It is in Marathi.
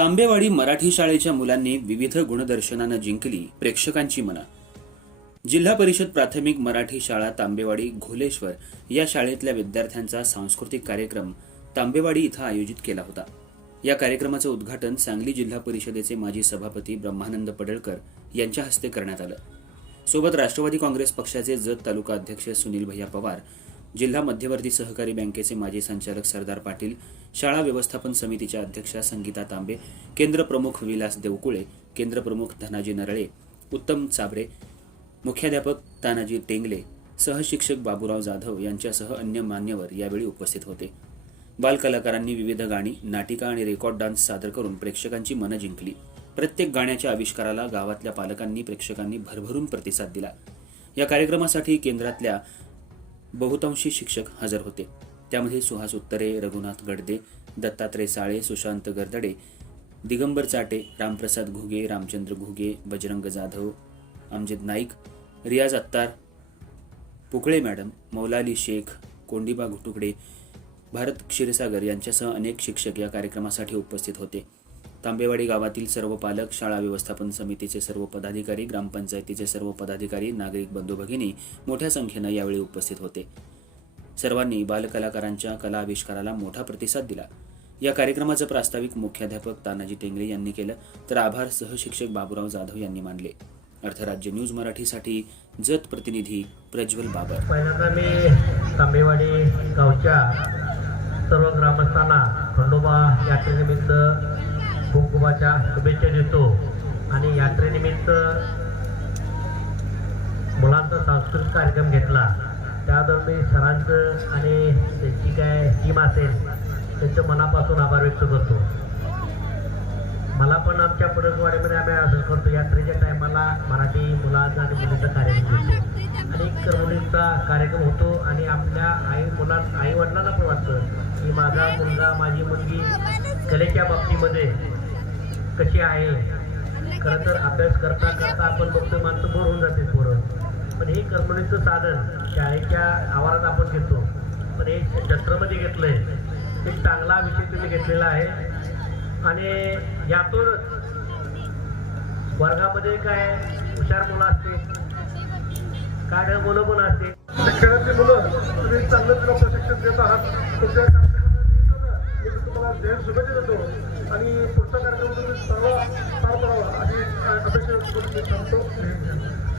तांबेवाडी मराठी शाळेच्या मुलांनी विविध गुणदर्शनानं जिंकली प्रेक्षकांची मनं. जिल्हा परिषद प्राथमिक मराठी शाळा तांबेवाडी घोलेश्वर या शाळेतल्या विद्यार्थ्यांचा सांस्कृतिक कार्यक्रम तांबेवाडी इथं आयोजित केला होता. या कार्यक्रमाचं उद्घाटन सांगली जिल्हा परिषदेचे माजी सभापती ब्रह्मानंद पडळकर यांच्या हस्ते करण्यात आलं. सोबत राष्ट्रवादी काँग्रेस पक्षाचे जत तालुका अध्यक्ष सुनील भैया पवार जिल्हा मध्यवर्ती सहकारी बँकेचे माजी संचालक सरदार पाटील शाळा व्यवस्थापन समितीच्या अध्यक्षा संगीता तांबे केंद्र प्रमुख विलास देवकुळे केंद्र प्रमुख धनाजी नरळे उत्तम चाबरे मुख्याध्यापक तानाजी टेंगले सहशिक्षक बाबूराव जाधव यांच्यासह अन्य मान्यवर यावेळी उपस्थित होते. बालकलाकारांनी विविध गाणी नाटिका आणि रेकॉर्ड डान्स सादर करून प्रेक्षकांची मनं जिंकली. प्रत्येक गाण्याच्या आविष्काराला गावातल्या पालकांनी प्रेक्षकांनी भरभरून प्रतिसाद दिला. या कार्यक्रमासाठी केंद्रातल्या बहुतांशी शिक्षक हजर होते. त्यामध्ये सुहास उत्तरे रघुनाथ गडदे दत्तात्रय साळे सुशांत गरदडे दिगंबर चाटे रामप्रसाद घुगे रामचंद्र घुगे बजरंग जाधव अमजिद नाईक रियाज अत्तार पुकळे मॅडम मौलाली शेख कोंडीबा घुटुकडे भारत क्षीरसागर यांच्यासह अनेक शिक्षक या कार्यक्रमासाठी उपस्थित होते. तांबेवाडी गावातील सर्व पालक शाळा व्यवस्थापन समितीचे सर्व पदाधिकारी ग्रामपंचायतीचे सर्व पदाधिकारी नागरिक बंधू भगिनी मोठ्या संख्येनं यावेळी उपस्थित होते. सर्वांनी बालकलाकारांच्या कला आविष्काराला मोठा प्रतिसाद दिला. या कार्यक्रमाचं प्रास्ताविक मुख्याध्यापक तानाजी टेंगरे यांनी केलं तर आभार सहशिक्षक बाबूराव जाधव यांनी मानले. अर्थराज्य न्यूज मराठीसाठी जत प्रतिनिधी प्रज्वल बाबर. पहिल्यांदा मी तांबेवाडी गावच्या सर्व ग्रामस्थांना खंडोबा यात्रेनिमित्त कुंकुमाच्या शुभेच्छा देतो. आणि यात्रेनिमित्त मुलांचा सांस्कृतिक कार्यक्रम घेतला. त्यादरम्यान मी सरांचं आणि त्यांची काय टीम असेल त्यांचं मनापासून आभार व्यक्त करतो. मला पण आमच्या पडकवाडीमध्ये आम्ही असं करतो. यात्रेच्या टायमाला मराठी मुलांचा आणि मुलींचा कार्यक्रम घेतो. आणि मुलींचा कार्यक्रम होतो आणि आपल्या आई मुला आई वडिलांना पण वाटतं की माझा मुलगा माझी मुलगी कलेच्या बाबतीमध्ये कशी आहे? खरं तर अभ्यास करता करता आपण बघतो माणसं बोर होऊन जाते पोरं. पण हे करमणीचं साधन शाळेच्या आवारात आपण घेतो. पण हे जत्रामध्ये घेतलंय. एक चांगला विषय तुम्ही घेतलेला आहे. आणि यातूनच वर्गामध्ये काय हुशार मुलं असते काय मुलं पण असते खेळाची मुलं तुम्ही चांगलं तिला प्रशिक्षण देत आहात. तुमच्या तुम्हाला शुभेच्छा देतो. आणि पुढचा कार्यक्रम 또 그래요.